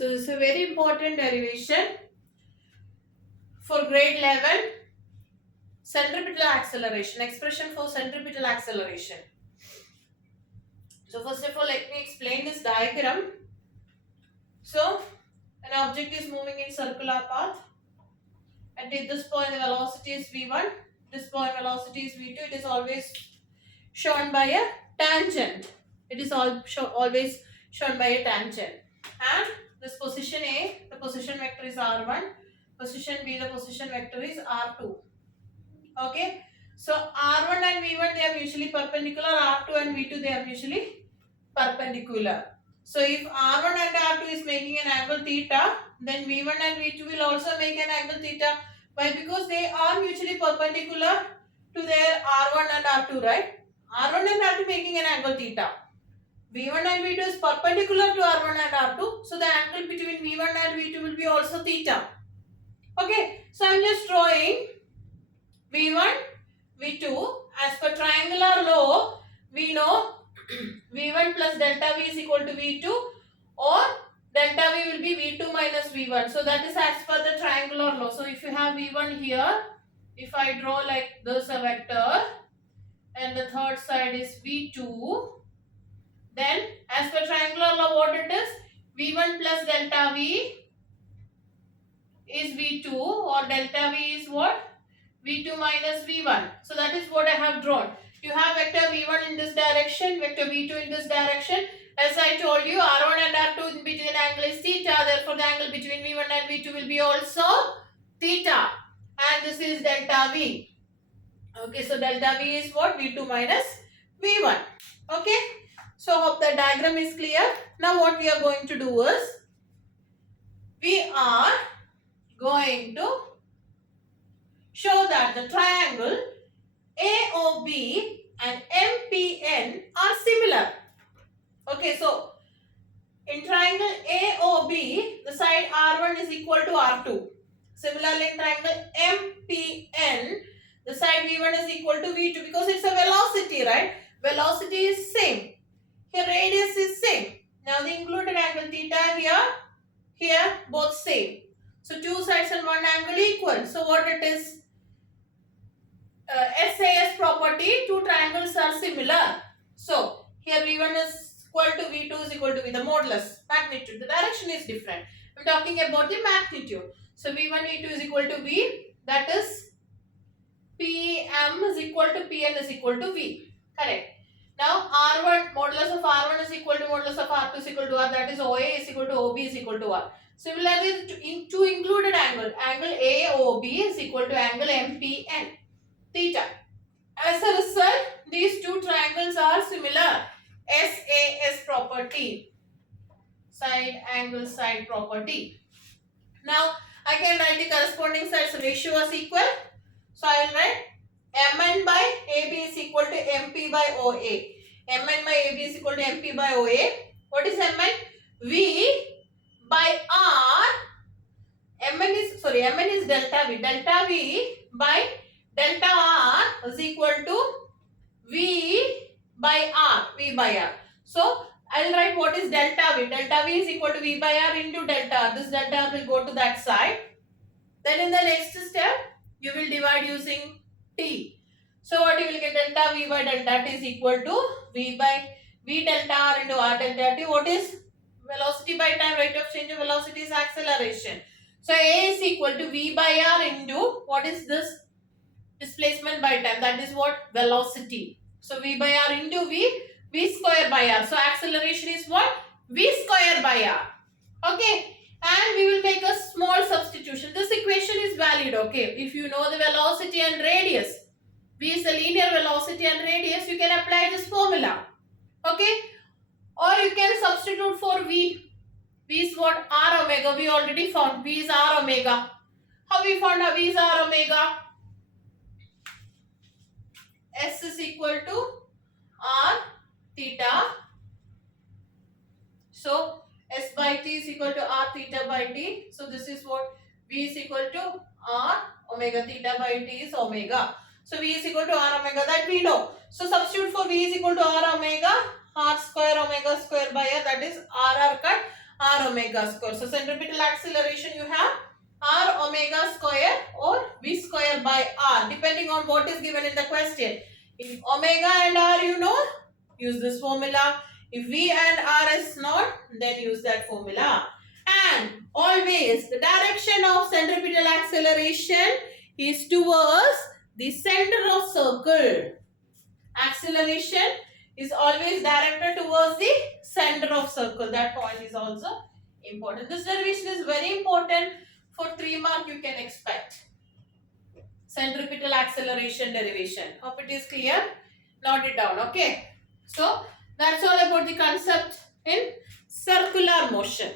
So this is a very important derivation for grade 11 centripetal acceleration, expression for centripetal acceleration. So first of all, let me explain this diagram. So an object is moving in circular path. At this point the velocity is v1, this point velocity is v2. It is always shown by a tangent. It is always shown by a tangent. And this position A, the position vector is r1. Position B, the position vector is r2. Okay. So r1 and v1 they are mutually perpendicular. R2 and v2 they are mutually perpendicular. So if r1 and r2 is making an angle theta, then v1 and v2 will also make an angle theta. Why? Because they are mutually perpendicular to their r1 and r2, right? R1 and R2 making an angle theta. V1 and V2 is perpendicular to R1 and R2. So the angle between V1 and V2 will be also theta. Okay. So I am just drawing V1, V2. As per triangular law, we know V1 plus delta V is equal to V2, or delta V will be V2 minus V1. So that is as per the triangular law. So if you have V1 here, if I draw like this a vector, and the third side is V2, then as per triangular law what it is? V1 plus delta V is V2, or delta V is what? V2 minus V1. So that is what I have drawn. You have vector V1 in this direction, vector V2 in this direction. As I told you, R1 and R2 in between angle is theta. Therefore the angle between V1 and V2 will be also theta. And this is delta V. Okay, so delta V is what? V2 minus V1. Okay, so hope the diagram is clear. Now what we are going to do is, we are going to show that the triangle AOB and MPN are similar. Okay, so in triangle AOB, the side R1 is equal to R2. Similarly, in triangle MPN, the side V1 is equal to V2, because it's a velocity, right? Velocity is same. Here radius is same. Now the included angle theta here both same. So two sides and one angle equal. So what it is? SAS property, two triangles are similar. So here V1 is equal to V2 is equal to V, the modulus, magnitude. The direction is different. I'm talking about the magnitude. So V1, V2 is equal to V. That is PM is equal to PN is equal to V. Correct. Now R1, modulus of R1 is equal to modulus of R2 is equal to R. That is OA is equal to OB is equal to R. Similarly, two included angle AOB is equal to angle MPN, theta. As a result, these two triangles are similar. SAS property, side angle side property. Now I can write the corresponding sides ratio as equal. So I will write MN by AB is equal to MP by OA. MN by AB is equal to MP by OA. What is MN? V by R. MN is delta V. Delta V by delta R is equal to V by R. V by R. So I will write what is delta V. Delta V is equal to V by R into delta R. This delta R will go to that side. Then in the next step, you will divide using T. So what you will get? Delta V by delta T is equal to V by V delta R into R delta T. What is velocity by time? Rate of change of velocity is acceleration. So A is equal to V by R into what is this? Displacement by time. That is what? Velocity. So V by R into V square by R. So acceleration is what? V square by R. Okay. And we will make a small substitution. This equation is valid, okay. If you know the velocity and radius, V is the linear velocity and radius, you can apply this formula, okay. Or you can substitute for V. V is what? R omega. We already found V is R omega. How we found V is R omega? S is equal to R theta. So S by T is equal to R theta by T. So this is what? V is equal to R omega, theta by T is omega. So V is equal to R omega, that we know. So substitute for V is equal to R omega, R square omega square by R, that is R cut. r omega square. So centripetal acceleration you have r omega square or v square by r, depending on what is given in the question. If omega and r you know, use this formula. If v and r is not, then use that formula. And always the direction of centripetal acceleration is towards the center of circle. Acceleration is always directed towards the center of circle. That point is also important. This derivation is very important. For 3 mark you can expect. Centripetal acceleration derivation. Hope it is clear. Note it down. Okay. So that's all about the concept in circular motion.